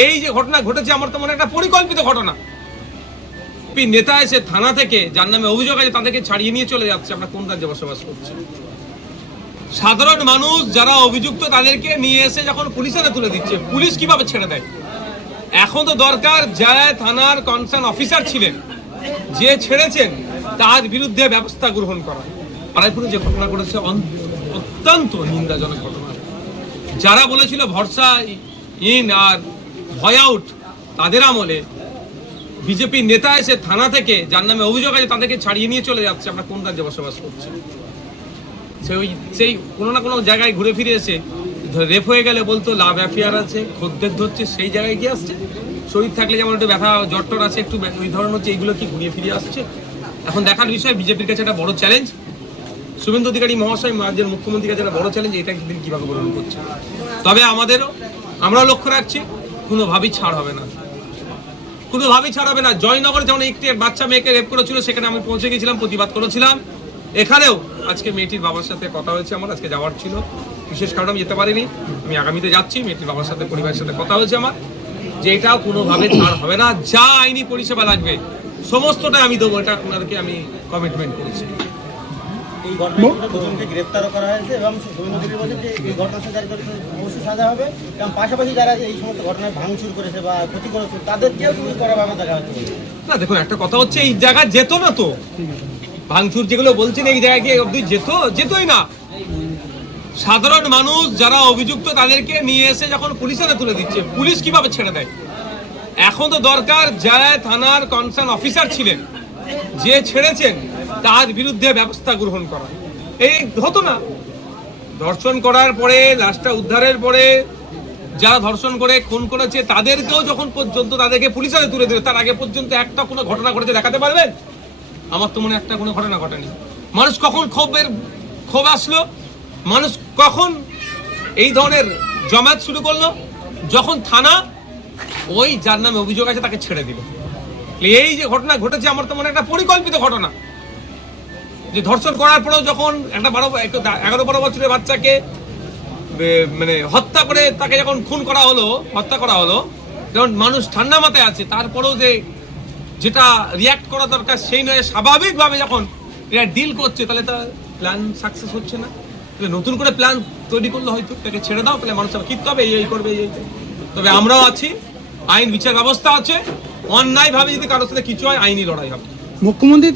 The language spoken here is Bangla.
এই যে ঘটনা ঘটেছে আমার তো মনে একটা পরিকল্পিত ঘটনা। নেতা এসে থানা থেকে যার নামে অভিযোগ আছে তাদেরকে ছাড়িয়ে নিয়ে চলে যাচ্ছে। আমরা কোন রাজ্যে বসবাস করছি? সাধারণ মানুষ যারা অভিযুক্ত তাদেরকে নিয়ে এসে যখন পুলিশের তুলে দিচ্ছে, পুলিশ কিভাবে ছেড়ে দেয়? এখন তো দরকার যা থানার কনসার্ন অফিসার ছিলেন, যে ছেড়েছেন তার বিরুদ্ধে ব্যবস্থা গ্রহণ করা। পাড়াইপুরে যে ঘটনা ঘটেছে অত্যন্ত নিন্দাজনক ঘটনা। যারা বলেছিল ভরসা ইন আর ভয় আউট, তাদের আমলে বিজেপির নেতা এসে থানা থেকে যার নামে অভিযোগ আছে তাদেরকে ছাড়িয়ে নিয়ে চলে যাচ্ছে। আমরা কোন রাজ্যে বসবাস করছি? সেই কোনো না কোনো জায়গায় ঘুরে ফিরে এসে রেপ হয়ে গেলে বলতো লাভ অ্যাফেয়ার আছে, খদ্দের ধরছে, সেই জায়গায় কি আসছে? শরীর থাকলে যেমন একটু ব্যথা জট্টর আছে, একটু ওই ধরনের হচ্ছে, এইগুলো কি ঘুরিয়ে ফিরে আসছে? এখন দেখার বিষয়, বিজেপির কাছে একটা বড় চ্যালেঞ্জ। শুভেন্দু অধিকারী মহাশয় রাজ্যের মুখ্যমন্ত্রীর কাছে একটা বড় চ্যালেঞ্জ, এটা একদিন কিভাবে গ্রহণ করছে। তবে আমরাও লক্ষ্য রাখছি, কোনোভাবেই ছাড় হবে না, কোনোভাবেই ছাড় হবে না। জয়নগরে যেমন একটি বাচ্চা মেয়েকে রেপ করেছিল, সেখানে আমি পৌঁছে গেছিলাম, প্রতিবাদ করেছিলাম। এখানেও আজকে মেয়েটির বাবার সাথে কথা হয়েছে, আমার আজকে যাওয়ার ছিল, বিশেষ কারণে আমি যেতে পারিনি। আমি আগামীতে যাচ্ছি, মেয়েটির বাবার সাথে, পরিবারের সাথে কথা হয়েছে আমার, যে এটাও কোনোভাবে ছাড় হবে না। যা আইনি পরিষেবা লাগবে সমস্তটা আমি দেবো, এটা ওনাদেরকে আমি কমিটমেন্ট করেছি। এই ঘটনায় দুজনকে গ্রেফতারও করা হয়েছে এবং শুভেন্দু বলছেন যে এই ঘটনার সাথে অবশ্যই সাজা হবে, এবং পাশাপাশি যারা এই সমস্ত ঘটনায় ভাঙচুর করেছে বা ক্ষতি করেছে তাদেরকেও তুমি কড়াভাবে দেখা হচ্ছে। না দেখুন, একটা কথা হচ্ছে, এই জায়গায় যেত না তো, ভাঙচুর যেগুলো বলছেন এই জায়গায় গিয়ে অব্দি যেতই না। সাধারণ মানুষ যারা অভিযুক্ত তাদেরকে নিয়ে এসে যখন পুলিশের তুলে দিচ্ছে, পুলিশ কিভাবে ছেড়ে দেয়? এখন তো দরকার যা থানার কনসার্ন অফিসার ছিলেন, যে ছেড়েছেন তার বিরুদ্ধে ব্যবস্থা গ্রহণ করা। এই হতো না, ধর্ষণ করার পরে, লাশটা উদ্ধারের পরে যারা ধর্ষণ করে খুন করেছে তাদেরকেও যখন পর্যন্ত তাদেরকে পুলিশের তুলে দিল, তার আগে পর্যন্ত একটা কোনো ঘটনা ঘটেছে দেখাতে পারবেন? আমার তো মনে একটা কোনো ঘটনা ঘটেনি। মানুষ কখন ক্ষোভ আসলো, মানুষ কখন এই ধরনের জমায়েত শুরু করলো? যখন থানা ওই যার নামে অভিযোগ আছে তাকে ছেড়ে দিল। এই যে ঘটনা ঘটেছে আমার তো মনে একটা পরিকল্পিত ঘটনা, যে ধর্ষণ করার পরেও যখন একটা 11-12 বছরের বাচ্চাকে মানে হত্যা করে তাকে যখন হত্যা করা হলো, যখন মানুষ ঠান্ডা মাথায় আছে, তারপরেও যেটা রিয়াক্ট করা দরকার সেই নয়, স্বাভাবিকভাবে যখন এরা ডিল করছে, তাহলে তার প্ল্যান সাকসেস হচ্ছে না। নতুন করে প্ল্যান তৈরি করলে হয়তো তাকে ছেড়ে দাও, তাহলে মানুষ কি হবে, এই করবে, এই। তবে আমরাও আছি, আইন বিচার ব্যবস্থা আছে, অন্যায়ভাবে যদি কারোর সাথে কিছু হয় আইনি লড়াই হবে। মুখ্যমন্ত্রী